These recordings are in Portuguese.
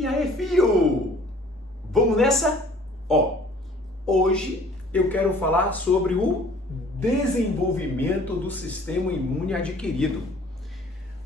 E aí, fio? Vamos nessa? Hoje eu quero falar sobre o desenvolvimento do sistema imune adquirido.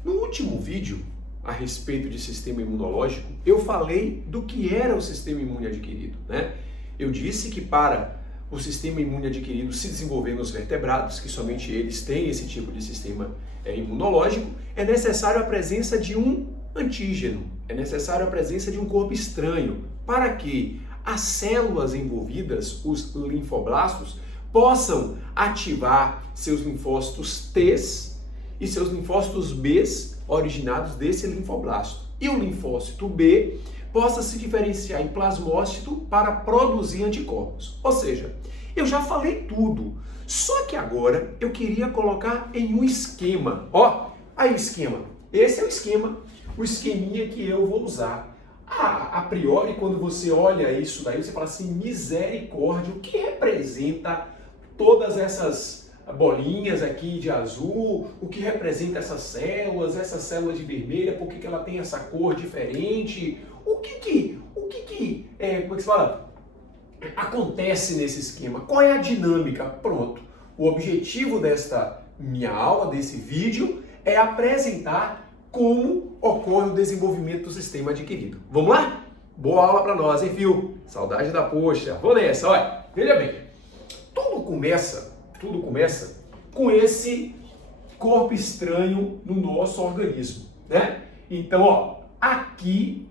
No último vídeo, a respeito de sistema imunológico, eu falei do que era o sistema imune adquirido, né? Eu disse que para o sistema imune adquirido se desenvolver nos vertebrados, que somente eles têm esse tipo de sistema imunológico, é necessário a presença de um antígeno, é necessário a presença de um corpo estranho, para que as células envolvidas, os linfoblastos, possam ativar seus linfócitos T e seus linfócitos B originados desse linfoblasto. E o linfócito B possa se diferenciar em plasmócito para produzir anticorpos. Ou seja, eu já falei tudo, só que agora eu queria colocar em um esquema. Aí o esquema. Esse é o esqueminha que eu vou usar. A priori, quando você olha isso daí, você fala assim, misericórdia, o que representa todas essas bolinhas aqui de azul, o que representa essas células de vermelha, por que ela tem essa cor diferente, como é que se fala? Acontece nesse esquema, qual é a dinâmica? Pronto, o objetivo desta minha aula, desse vídeo, é apresentar como ocorre o desenvolvimento do sistema adquirido. Vamos lá? Boa aula para nós, hein, fio? Saudade da poxa. Vou nessa, olha. Veja bem, tudo começa com esse corpo estranho no nosso organismo, né? Então, aqui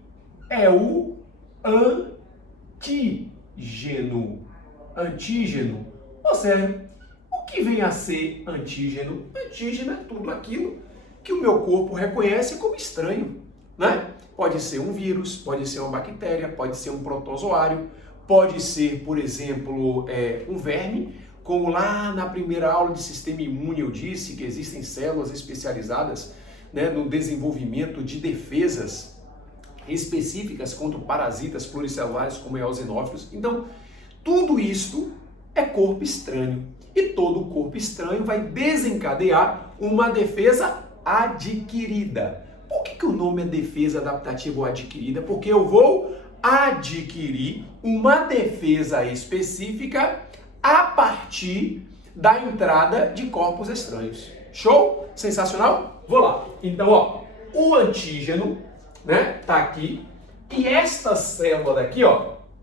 é o antígeno. Antígeno, ou seja, o que vem a ser antígeno? Antígeno é tudo aquilo que o meu corpo reconhece como estranho, né? Pode ser um vírus, pode ser uma bactéria, pode ser um protozoário, pode ser, por exemplo, um verme, como lá na primeira aula de sistema imune eu disse que existem células especializadas, né, no desenvolvimento de defesas específicas contra parasitas pluricelulares como eosinófilos. Então, tudo isto é corpo estranho. E todo corpo estranho vai desencadear uma defesa adquirida. Por que o nome é defesa adaptativa ou adquirida? Porque eu vou adquirir uma defesa específica a partir da entrada de corpos estranhos. Show? Sensacional? Vou lá. Então, o antígeno, né, tá aqui. E esta célula daqui,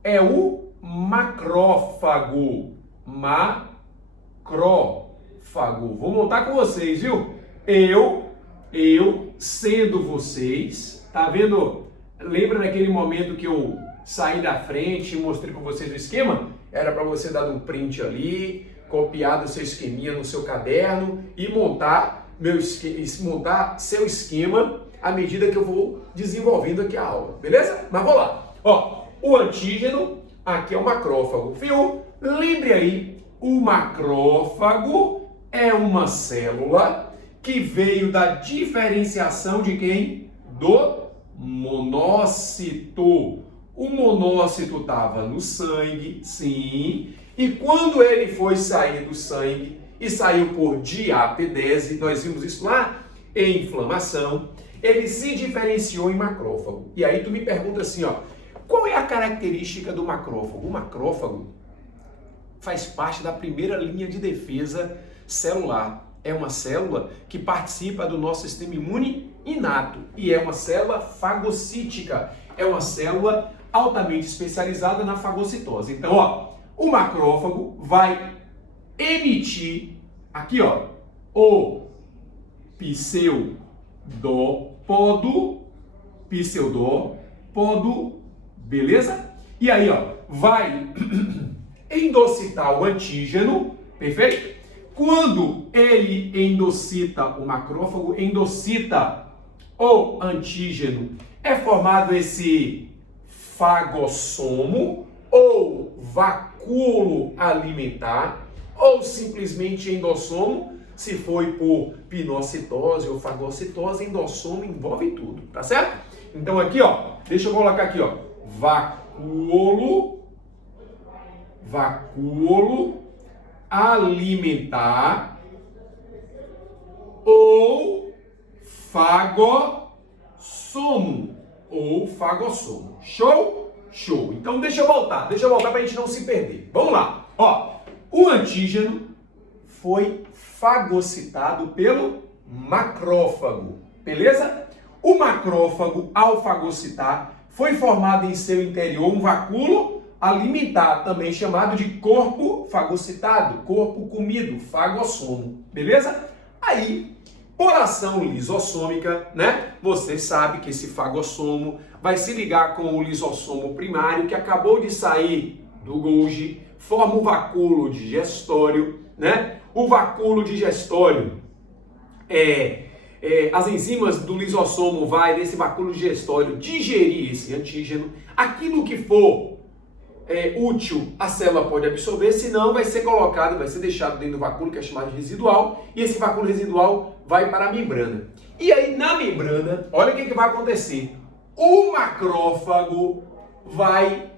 é o macrófago. Macrófago. Vou montar com vocês, viu? Eu sendo vocês, tá vendo? Lembra naquele momento que eu saí da frente e mostrei para vocês o esquema? Era para você dar um print ali, copiar do seu esqueminha no seu caderno e montar seu esquema à medida que eu vou desenvolvendo aqui a aula, beleza? Mas vamos lá. O antígeno, aqui é o macrófago. Viu? Lembre aí, o macrófago é uma célula que veio da diferenciação de quem? Do monócito. O monócito estava no sangue, sim, e quando ele foi sair do sangue e saiu por diapedese, nós vimos isso lá em inflamação, ele se diferenciou em macrófago. E aí tu me pergunta assim, qual é a característica do macrófago? O macrófago faz parte da primeira linha de defesa celular. É uma célula que participa do nosso sistema imune inato e é uma célula fagocítica, é uma célula altamente especializada na fagocitose. Então, o macrófago vai emitir aqui, o pseudópodo, beleza? E aí, vai endocitar o antígeno, perfeito? Quando ele endocita o macrófago, endocita o antígeno, é formado esse fagossomo ou vacúolo alimentar, ou simplesmente endossomo, se foi por pinocitose ou fagocitose, endossomo envolve tudo, tá certo? Então aqui, deixa eu colocar aqui, vacúolo alimentar ou fagossomo. ou fagossomo. Show? Show. Então deixa eu voltar para a gente não se perder. Vamos lá. Ó, o antígeno foi fagocitado pelo macrófago, beleza? O macrófago, ao fagocitar, foi formado em seu interior um vacúolo alimentar, também chamado de corpo fagocitado, corpo comido, fagossomo, beleza? Aí, por ação lisossômica, né? Você sabe que esse fagossomo vai se ligar com o lisossomo primário que acabou de sair do Golgi, forma o vacúolo digestório, né? O vacúolo digestório as enzimas do lisossomo vai nesse vacúolo digestório digerir esse antígeno. Aquilo que for útil, a célula pode absorver, senão vai ser colocado, vai ser deixado dentro do vacúolo, que é chamado de residual, e esse vacúolo residual vai para a membrana. E aí, na membrana, olha o que vai acontecer. O macrófago vai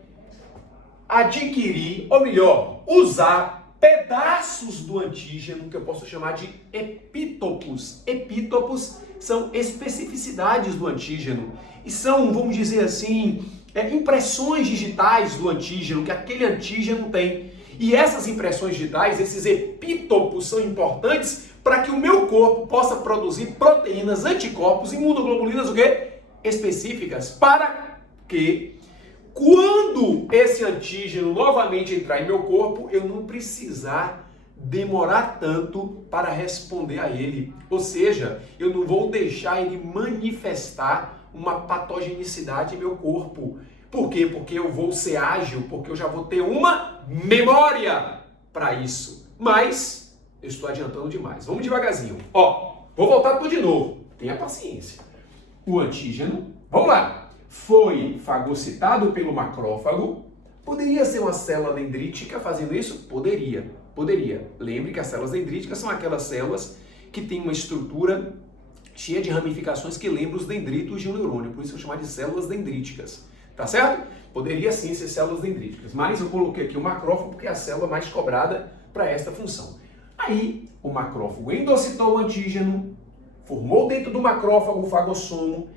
adquirir, ou melhor, usar pedaços do antígeno, que eu posso chamar de epítopos. Epítopos são especificidades do antígeno, e são, vamos dizer assim, impressões digitais do antígeno, que aquele antígeno tem. E essas impressões digitais, esses epítopos, são importantes para que o meu corpo possa produzir proteínas, anticorpos, imunoglobulinas, o quê? Específicas, para que quando esse antígeno novamente entrar em meu corpo, eu não precisar demorar tanto para responder a ele. Ou seja, eu não vou deixar ele manifestar uma patogenicidade em meu corpo. Por quê? Porque eu vou ser ágil, porque eu já vou ter uma memória para isso. Mas eu estou adiantando demais. Vamos devagarzinho. Ó, vou voltar tudo de novo. Tenha paciência. O antígeno, vamos lá, foi fagocitado pelo macrófago. Poderia ser uma célula dendrítica fazendo isso? Poderia. Lembre que as células dendríticas são aquelas células que têm uma estrutura cheia de ramificações que lembram os dendritos de um neurônio. Por isso eu chamo de células dendríticas. Tá certo? Poderia sim ser células dendríticas. Mas eu coloquei aqui o macrófago porque é a célula mais cobrada para esta função. Aí, o macrófago endocitou o antígeno, formou dentro do macrófago o fagossomo.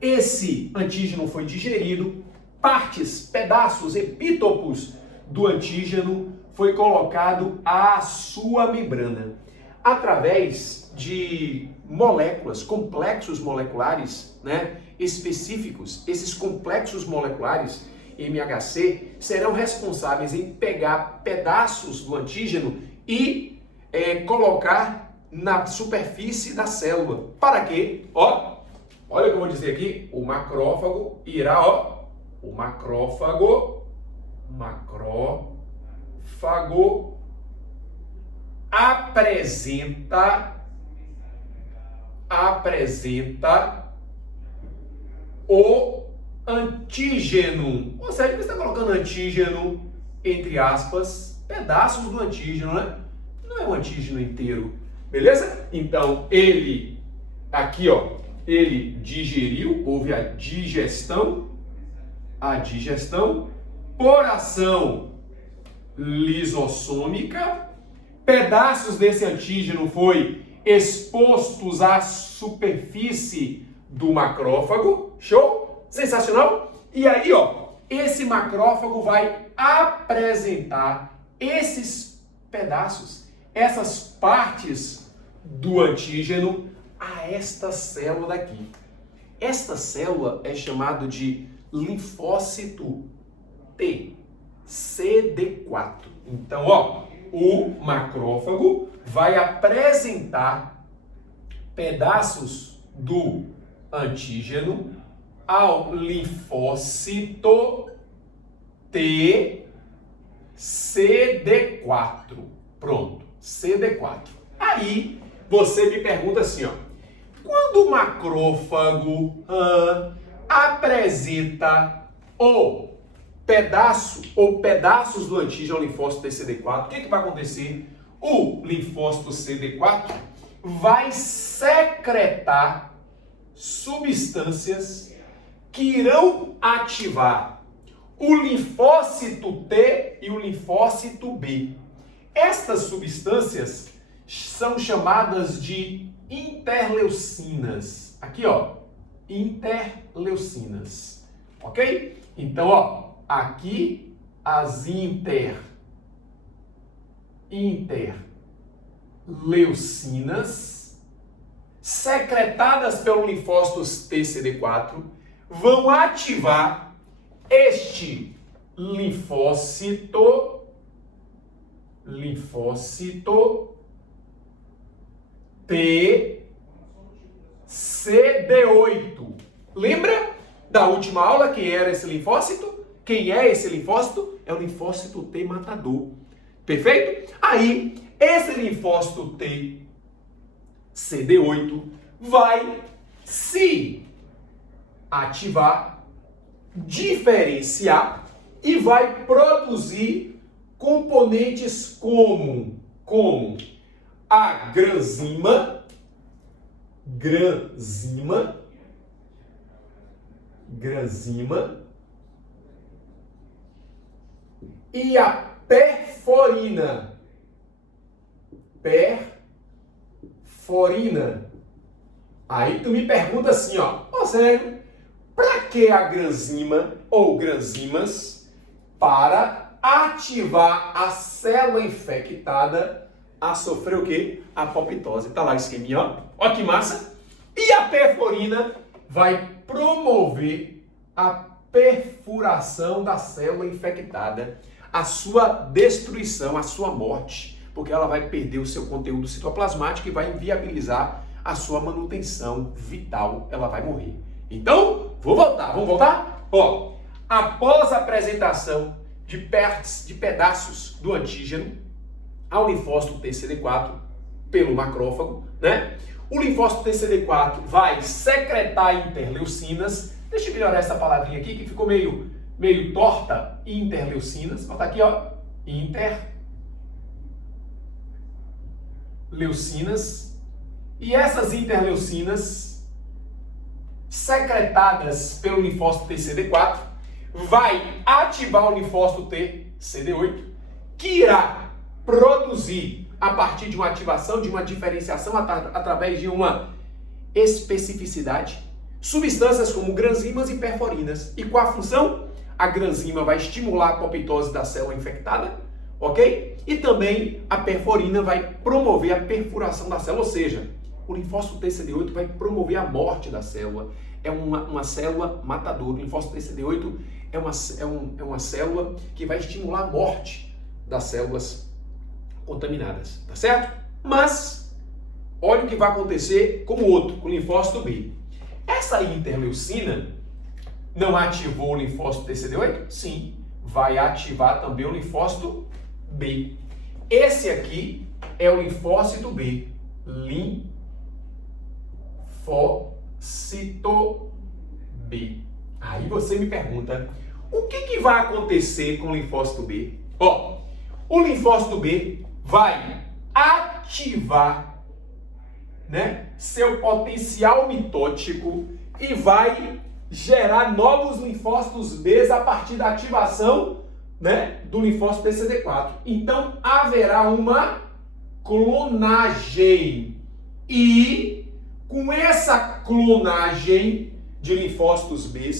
Esse antígeno foi digerido, partes, pedaços, epítopos do antígeno foi colocado à sua membrana. Através de moléculas, complexos moleculares, né, específicos, esses complexos moleculares, MHC, serão responsáveis em pegar pedaços do antígeno e colocar na superfície da célula. Para quê? Ó, olha o que eu vou dizer aqui, o macrófago irá, ó, o macrófago apresenta o antígeno. Ou seja, você está colocando antígeno, entre aspas, pedaços do antígeno, né? Não é o antígeno inteiro, beleza? Então, ele, aqui, ó, ele digeriu, houve a digestão, por ação lisossômica, pedaços desse antígeno foi expostos à superfície do macrófago, show? Sensacional? E aí, ó, esse macrófago vai apresentar esses pedaços, essas partes do antígeno a esta célula daqui. Esta célula é chamada de linfócito T, CD4. Então, ó, o macrófago vai apresentar pedaços do antígeno ao linfócito T, CD4. Pronto, CD4. Aí você me pergunta assim, ó, quando o macrófago apresenta o pedaço ou pedaços do antígeno ao linfócito TCD4, o que vai acontecer? O linfócito CD4 vai secretar substâncias que irão ativar o linfócito T e o linfócito B. Estas substâncias são chamadas de interleucinas. Aqui, ó, interleucinas, ok? Então, ó, aqui as interleucinas secretadas pelo linfócitos TCD4 vão ativar este linfócito TCD8. Lembra da última aula quem era esse linfócito? Quem é esse linfócito? É o linfócito T matador. Perfeito? Aí, esse linfócito TCD8 vai se ativar, diferenciar e vai produzir componentes como a granzima e a perforina. Aí tu me pergunta assim, ó, sério, para que a granzima ou granzimas? Para ativar a célula infectada a sofrer o quê? Apoptose. Tá lá o esqueminha, ó. Ó que massa. E a perforina vai promover a perfuração da célula infectada, a sua destruição, a sua morte, porque ela vai perder o seu conteúdo citoplasmático e vai inviabilizar a sua manutenção vital. Ela vai morrer. Então, vamos voltar? Ó, após a apresentação de pedaços do antígeno ao linfócito TCD4 pelo macrófago, né? O linfócito TCD4 vai secretar interleucinas. Deixa eu melhorar essa palavrinha aqui que ficou meio torta. Interleucinas. Bota aqui, ó. Interleucinas. E essas interleucinas secretadas pelo linfócito TCD4 vai ativar o linfócito TCD8, que irá produzir, a partir de uma ativação, de uma diferenciação através de uma especificidade, substâncias como granzimas e perforinas. E qual a função? A granzima vai estimular a apoptose da célula infectada, ok? E também a perforina vai promover a perfuração da célula, ou seja, o linfócito TCD8 vai promover a morte da célula. É uma célula matadora. O linfócito TCD8 é uma célula que vai estimular a morte das células contaminadas, tá certo? Mas, olha o que vai acontecer com o outro, com o linfócito B. Essa interleucina não ativou o linfócito TCD8? Sim, vai ativar também o linfócito B. Esse aqui é o linfócito B. Linfócito B. Aí você me pergunta, o que vai acontecer com o linfócito B? Ó, o linfócito B vai ativar, né, seu potencial mitótico e vai gerar novos linfócitos B a partir da ativação, né, do linfócito TCD4. Então haverá uma clonagem e com essa clonagem de linfócitos B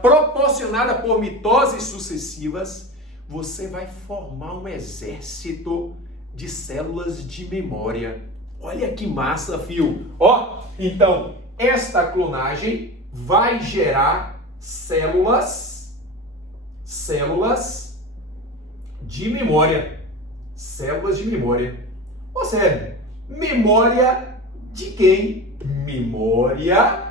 proporcionada por mitoses sucessivas, você vai formar um exército de células de memória. Olha que massa, fio! Ó, então, esta clonagem vai gerar células de memória. Células de memória. Ou seja, memória de quem? Memória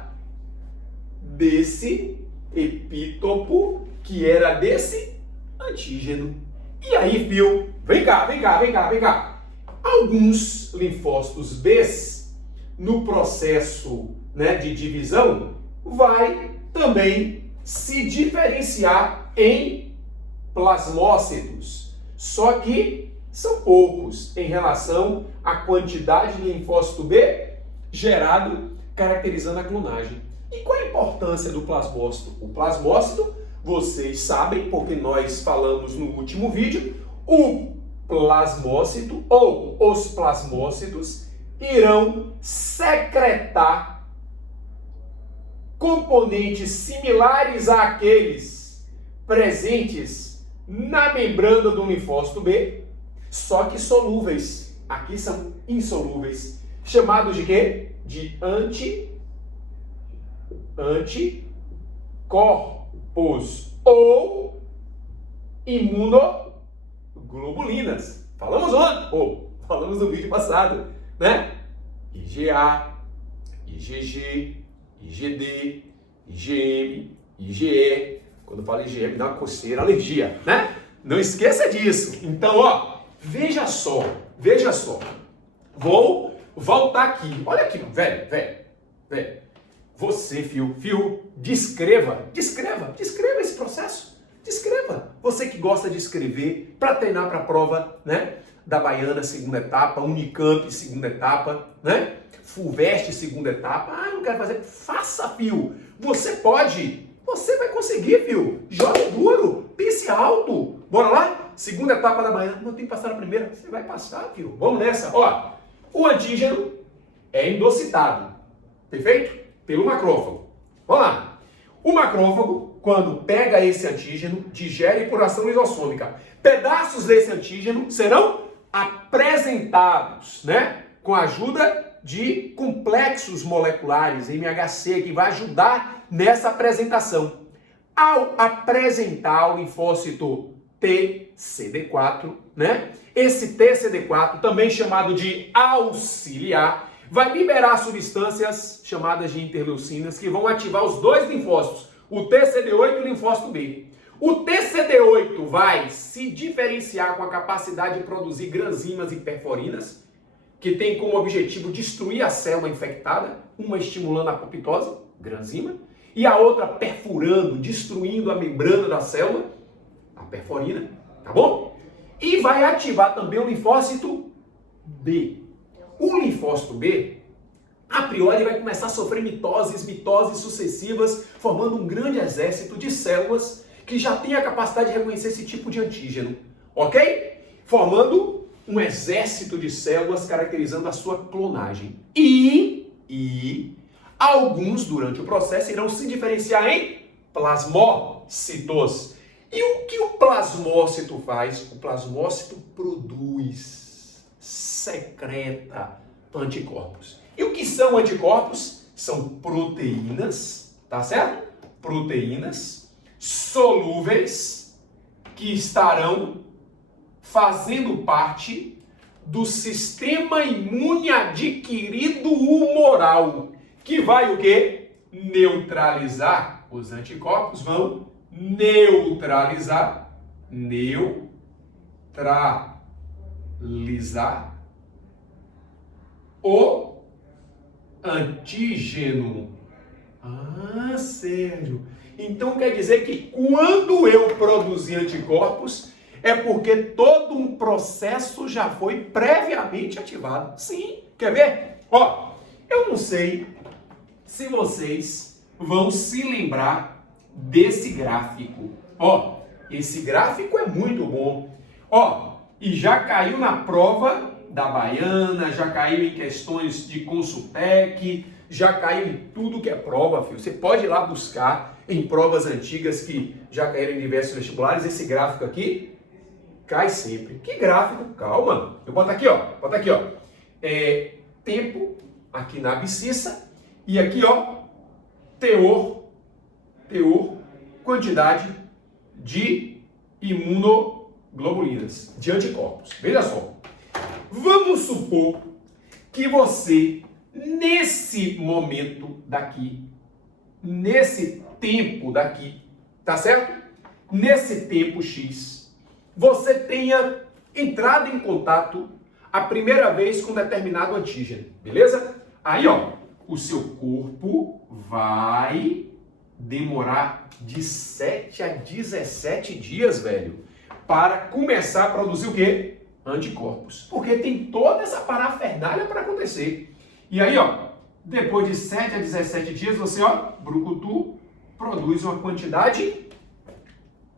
desse epítopo que era desse antígeno. E aí, fio, vem cá. Alguns linfócitos B, no processo, né, de divisão, vai também se diferenciar em plasmócitos. Só que são poucos em relação à quantidade de linfócito B gerado, caracterizando a clonagem. E qual a importância do plasmócito? O plasmócito, vocês sabem, porque nós falamos no último vídeo, o plasmócito ou os plasmócitos irão secretar componentes similares àqueles presentes na membrana do linfócito B, só que solúveis. Aqui são insolúveis. Chamados de quê? De anticorpos ou imunoglobulinas. Falamos ontem, falamos no vídeo passado, né? IgA, IgG, IgD, IgM, IgE. Quando falo IgM, dá uma coceira, alergia, né? Não esqueça disso. Então, veja só. Vou voltar aqui. Olha aqui, velho. Você, Fio, descreva esse processo. Descreva. Você que gosta de escrever para treinar para a prova, né? Da Baiana, segunda etapa, Unicamp, segunda etapa, né? Fulvestre, segunda etapa. Não quero fazer. Faça, Fio. Você pode. Você vai conseguir, Fio. Jogue duro. Pense alto. Bora lá? Segunda etapa da Baiana. Não tem que passar na primeira. Você vai passar, Fio. Vamos nessa. O antígeno é endocitado. Perfeito? Pelo macrófago. Vamos lá. O macrófago, quando pega esse antígeno, digere por ação lisossômica. Pedaços desse antígeno serão apresentados, né? Com a ajuda de complexos moleculares, MHC, que vai ajudar nessa apresentação. Ao apresentar o linfócito TCD4, né? Esse TCD4, também chamado de auxiliar, vai liberar substâncias chamadas de interleucinas que vão ativar os dois linfócitos, o TCD8 e o linfócito B. O TCD8 vai se diferenciar com a capacidade de produzir granzimas e perforinas, que tem como objetivo destruir a célula infectada, uma estimulando a apoptose, granzima, e a outra perfurando, destruindo a membrana da célula, a perforina, tá bom? E vai ativar também o linfócito B. O linfócito B, a priori, vai começar a sofrer mitoses sucessivas, formando um grande exército de células que já tem a capacidade de reconhecer esse tipo de antígeno, ok? Formando um exército de células caracterizando a sua clonagem. E alguns, durante o processo, irão se diferenciar em plasmócitos. E o que o plasmócito faz? O plasmócito produz, secreta anticorpos. E o que são anticorpos? São proteínas, tá certo? Proteínas solúveis que estarão fazendo parte do sistema imune adquirido humoral, que vai o quê? Neutralizar. Os anticorpos vão neutralizar o antígeno. Sérgio. Então quer dizer que quando eu produzir anticorpos, é porque todo um processo já foi previamente ativado. Sim. Quer ver? Eu não sei se vocês vão se lembrar desse gráfico. Esse gráfico é muito bom. E já caiu na prova da Baiana, já caiu em questões de Consultec, já caiu em tudo que é prova, filho. Você pode ir lá buscar em provas antigas que já caíram em diversos vestibulares. Esse gráfico aqui cai sempre. Que gráfico? Calma. Eu boto aqui, tempo aqui na abscissa e aqui, teor, quantidade de imunoglobulinas, de anticorpos. Veja só. Vamos supor que você, nesse momento daqui, nesse tempo daqui, tá certo? Nesse tempo X, você tenha entrado em contato a primeira vez com determinado antígeno, beleza? Aí, o seu corpo vai demorar de 7 a 17 dias, velho, para começar a produzir o quê? Anticorpos. Porque tem toda essa parafernália para acontecer. E aí, depois de 7 a 17 dias, você, brucutu, produz uma quantidade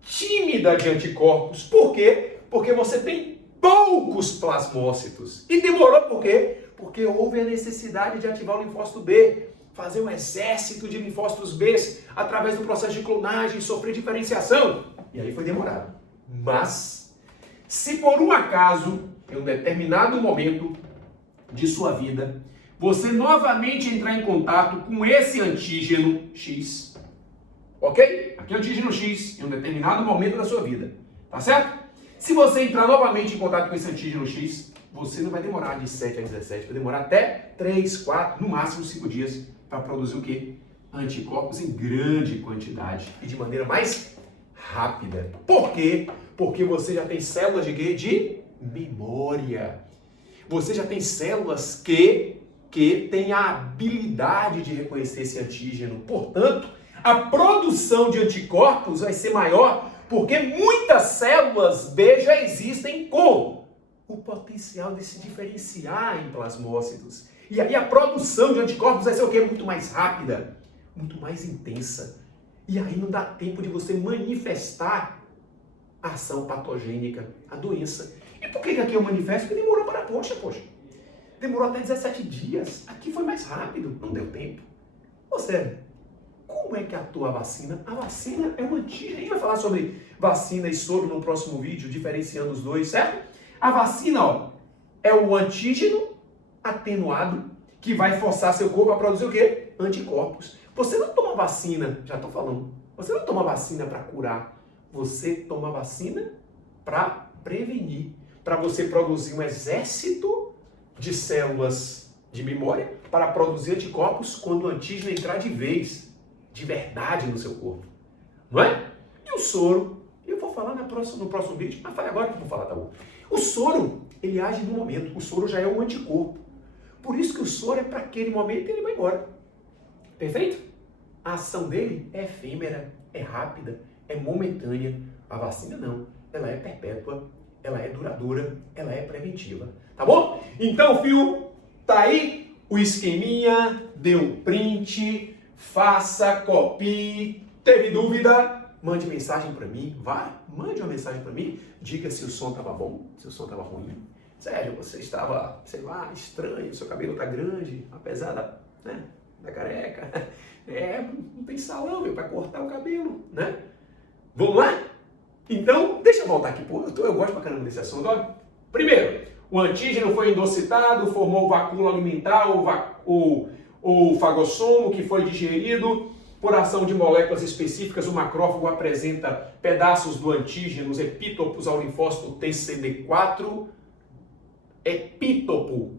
tímida de anticorpos. Por quê? Porque você tem poucos plasmócitos. E demorou por quê? Porque houve a necessidade de ativar o linfócito B. fazer um exército de linfócitos B através do processo de clonagem, sofrer diferenciação. E aí foi demorado. Mas, se por um acaso, em um determinado momento de sua vida, você novamente entrar em contato com esse antígeno X, ok? Aqui é o antígeno X, em um determinado momento da sua vida, tá certo? Se você entrar novamente em contato com esse antígeno X, você não vai demorar de 7 a 17, vai demorar até 3, 4, no máximo 5 dias para produzir o quê? Anticorpos em grande quantidade e de maneira mais rápida. Por quê? Porque você já tem células de quê? De memória. Você já tem células que têm a habilidade de reconhecer esse antígeno. Portanto, a produção de anticorpos vai ser maior porque muitas células B já existem com o potencial de se diferenciar em plasmócitos. E aí a produção de anticorpos vai ser o quê? Muito mais rápida, muito mais intensa. E aí não dá tempo de você manifestar a ação patogênica, a doença. E por que aqui eu manifesto? Porque demorou para poxa. Demorou até 17 dias. Aqui foi mais rápido, não deu tempo. Ô, sério, como é que atua a vacina? A vacina é um antígeno. A gente vai falar sobre vacina e soro no próximo vídeo, diferenciando os dois, certo? A vacina, ó, é o antígeno atenuado que vai forçar seu corpo a produzir o quê? Anticorpos. Você não toma vacina, já estou falando, você não toma vacina para curar, você toma vacina para prevenir, para você produzir um exército de células de memória para produzir anticorpos quando o antígeno entrar de vez, de verdade no seu corpo, não é? E o soro, eu vou falar no próximo vídeo, mas falei agora que eu vou falar, tá bom? O soro, ele age no momento, o soro já é um anticorpo, por isso que o soro é para aquele momento e ele vai embora. Perfeito? A ação dele é efêmera, é rápida, é momentânea. A vacina não. Ela é perpétua, ela é duradoura, ela é preventiva. Tá bom? Então, filho, tá aí o esqueminha, deu print, faça, copie. Teve dúvida? Mande mensagem para mim. Mande uma mensagem para mim. Diga se o som estava bom, se o som estava ruim. Sérgio, você estava, sei lá, estranho, seu cabelo tá grande, apesar da careca. Não tem salão, para cortar o cabelo, né? Vamos lá? Então, deixa eu voltar aqui, pô, eu gosto pra caramba desse assunto, ó. Primeiro, o antígeno foi endocitado, formou o vacúolo alimentar, o fagossomo, que foi digerido. Por ação de moléculas específicas, o macrófago apresenta pedaços do antígeno, os epítopos ao linfócito TCD4, epítopo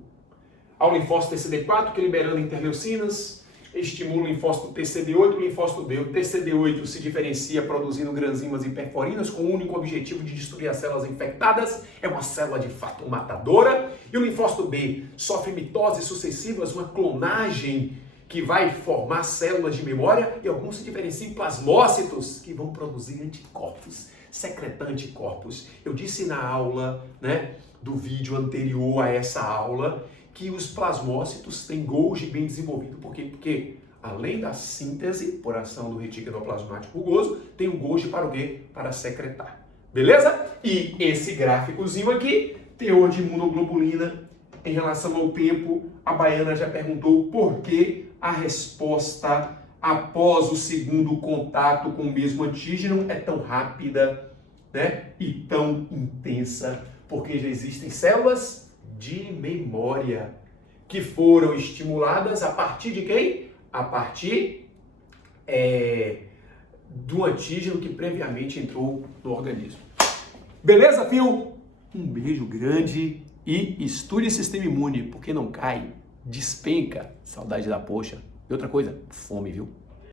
ao linfócito TCD4, que liberando interleucinas, estimula o linfócito TCD8 e o linfócito B. O TCD8 se diferencia produzindo granzimas e perforinas com o único objetivo de destruir as células infectadas, é uma célula de fato matadora. E o linfócito B sofre mitoses sucessivas, uma clonagem que vai formar células de memória, e alguns se diferenciam em plasmócitos que vão produzir anticorpos, secretar anticorpos. Eu disse na aula, do vídeo anterior a essa aula, que os plasmócitos têm Golgi bem desenvolvido. Por quê? Porque além da síntese, por ação do retículo endoplasmático rugoso, tem o Golgi para o quê? Para secretar. Beleza? E esse gráficozinho aqui, teor de imunoglobulina em relação ao tempo, a Baiana já perguntou por que a resposta após o segundo contato com o mesmo antígeno é tão rápida, e tão intensa, porque já existem células de memória que foram estimuladas a partir de quem? A partir do antígeno que previamente entrou no organismo. Beleza, fio? Um beijo grande e estude sistema imune, porque não cai, despenca, saudade da poxa. E outra coisa, fome, viu?